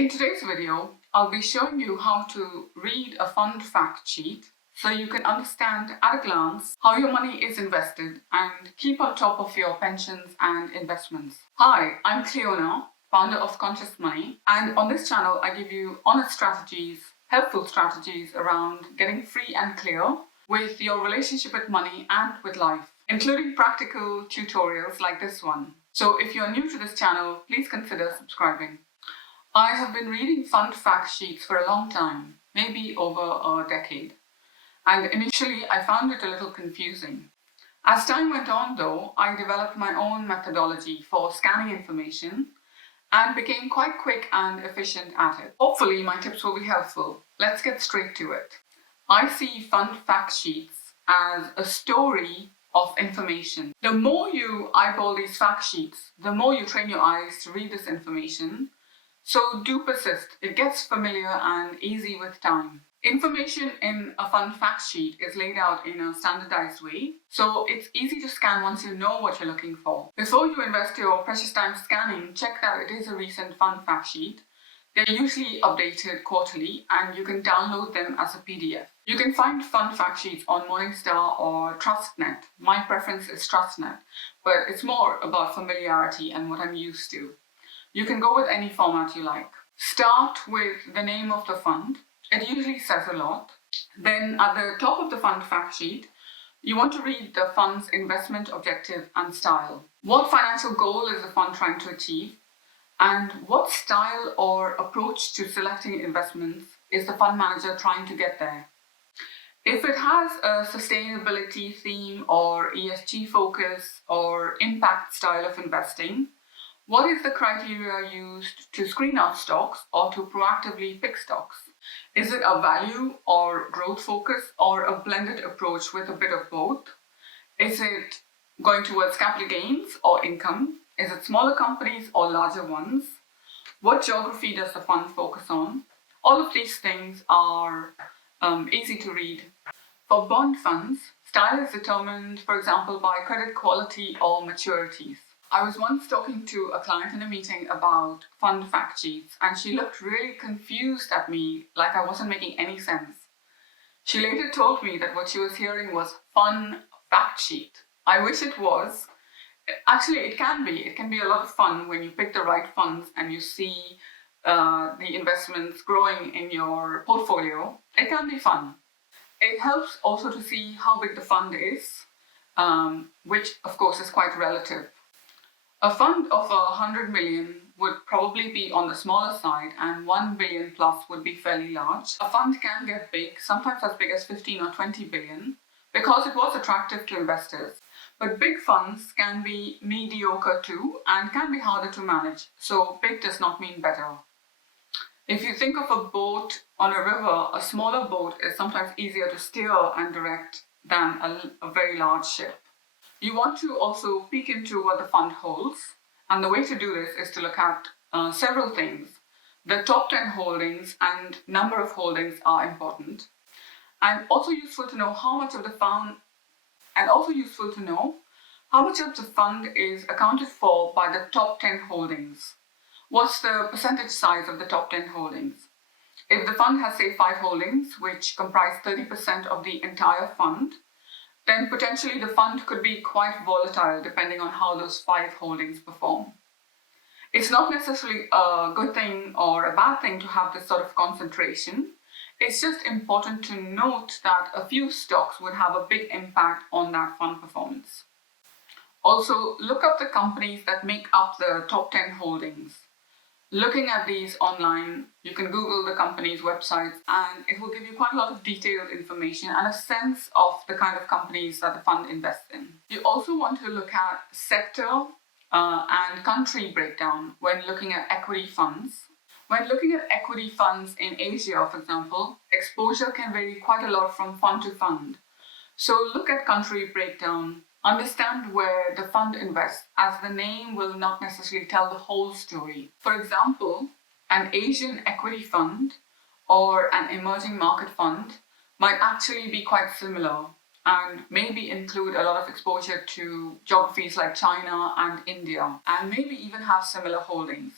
In today's video, I'll be showing you how to read a fund fact sheet so you can understand at a glance how your money is invested and keep on top of your pensions and investments. Hi, I'm Cleona, founder of Conscious Money, and on this channel I give you honest strategies, helpful strategies around getting free and clear with your relationship with money and with life, including practical tutorials like this one. So if you're new to this channel, please consider subscribing. I have been reading fund fact sheets for a long time, maybe over a decade, and initially I found it a little confusing. As time went on though, I developed my own methodology for scanning information and became quite quick and efficient at it. Hopefully my tips will be helpful. Let's get straight to it. I see fund fact sheets as a story of information. The more you eyeball these fact sheets, the more you train your eyes to read this information. So do persist. It gets familiar and easy with time. Information in a fund fact sheet is laid out in a standardized way, so it's easy to scan once you know what you're looking for. Before you invest your precious time scanning, check that it is a recent fund fact sheet. They're usually updated quarterly and you can download them as a PDF. You can find fund fact sheets on Morningstar or TrustNet. My preference is TrustNet, but it's more about familiarity and what I'm used to. You can go with any format you like. Start with the name of the fund. It usually says a lot. Then at the top of the fund fact sheet, you want to read the fund's investment objective and style. What financial goal is the fund trying to achieve? And what style or approach to selecting investments is the fund manager trying to get there? If it has a sustainability theme or ESG focus or impact style of investing, what is the criteria used to screen out stocks or to proactively pick stocks? Is it a value or growth focus or a blended approach with a bit of both? Is it going towards capital gains or income? Is it smaller companies or larger ones? What geography does the fund focus on? All of these things are easy to read. For bond funds, style is determined, for example, by credit quality or maturities. I was once talking to a client in a meeting about fund fact sheets and she looked really confused at me, like I wasn't making any sense. She later told me that what she was hearing was fun fact sheet. I wish it was. Actually, it can be. It can be a lot of fun when you pick the right funds and you see the investments growing in your portfolio. It can be fun. It helps also to see how big the fund is, which of course is quite relative. A fund of 100 million would probably be on the smaller side and 1 billion plus would be fairly large. A fund can get big, sometimes as big as 15 or 20 billion, because it was attractive to investors. But big funds can be mediocre too and can be harder to manage, so big does not mean better. If you think of a boat on a river, a smaller boat is sometimes easier to steer and direct than a very large ship. You want to also peek into what the fund holds, and the way to do this is to look at several things. The top 10 holdings and number of holdings are important, and also useful to know how much of the fund is accounted for by the top 10 holdings. What's the percentage size of the top 10 holdings? If the fund has, say, 5 holdings, which comprise 30% of the entire fund, then potentially the fund could be quite volatile depending on how those 5 holdings perform. It's not necessarily a good thing or a bad thing to have this sort of concentration. It's just important to note that a few stocks would have a big impact on that fund performance. Also, look up the companies that make up the top 10 holdings. Looking at these online, you can Google the company's websites and it will give you quite a lot of detailed information and a sense of the kind of companies that the fund invests in. You also want to look at sector and country breakdown when looking at equity funds. When looking at equity funds in Asia, for example, exposure can vary quite a lot from fund to fund. So look at country breakdown. Understand where the fund invests, as the name will not necessarily tell the whole story. For example, an Asian equity fund or an emerging market fund might actually be quite similar and maybe include a lot of exposure to geographies like China and India, and maybe even have similar holdings.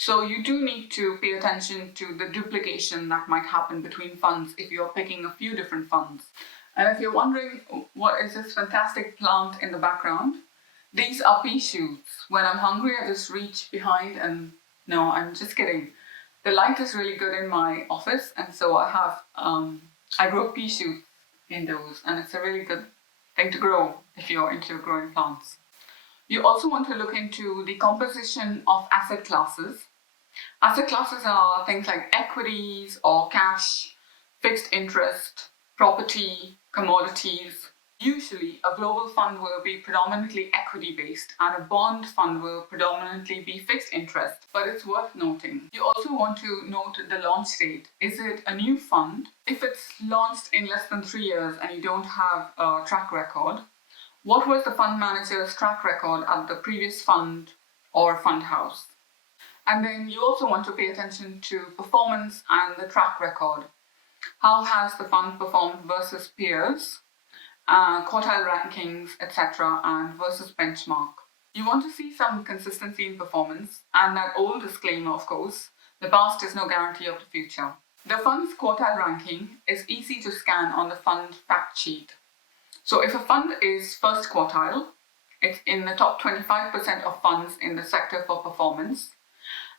So you do need to pay attention to the duplication that might happen between funds if you're picking a few different funds. And if you're wondering what is this fantastic plant in the background, these are pea shoots. When I'm hungry, I just reach behind and no, I'm just kidding. The light is really good in my office, and so I grow pea shoots indoors, and it's a really good thing to grow if you're into growing plants. You also want to look into the composition of asset classes. Asset classes are things like equities or cash, fixed interest, property, commodities. Usually, a global fund will be predominantly equity-based and a bond fund will predominantly be fixed interest, but it's worth noting. You also want to note the launch date. Is it a new fund? If it's launched in less than 3 years and you don't have a track record, what was the fund manager's track record at the previous fund or fund house? And then you also want to pay attention to performance and the track record. How has the fund performed versus peers, quartile rankings, etc., and versus benchmark? You want to see some consistency in performance, and that old disclaimer, of course, the past is no guarantee of the future. The fund's quartile ranking is easy to scan on the fund fact sheet. So if a fund is first quartile, it's in the top 25% of funds in the sector for performance.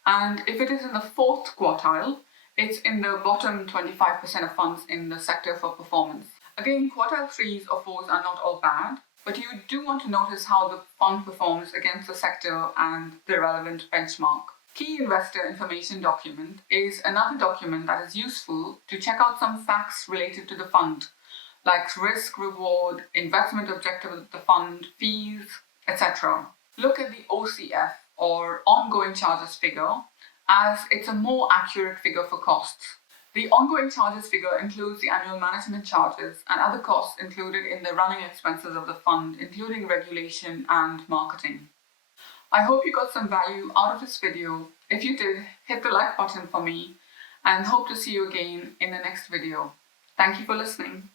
And if it is in the fourth quartile, it's in the bottom 25% of funds in the sector for performance. Again, quartile 3s or 4s are not all bad, but you do want to notice how the fund performs against the sector and the relevant benchmark. Key investor information document is another document that is useful to check out some facts related to the fund, like risk, reward, investment objective of the fund, fees, etc. Look at the OCF, or ongoing charges figure, as it's a more accurate figure for costs. The ongoing charges figure includes the annual management charges and other costs included in the running expenses of the fund, including regulation and marketing. I hope you got some value out of this video. If you did, hit the like button for me and hope to see you again in the next video. Thank you for listening.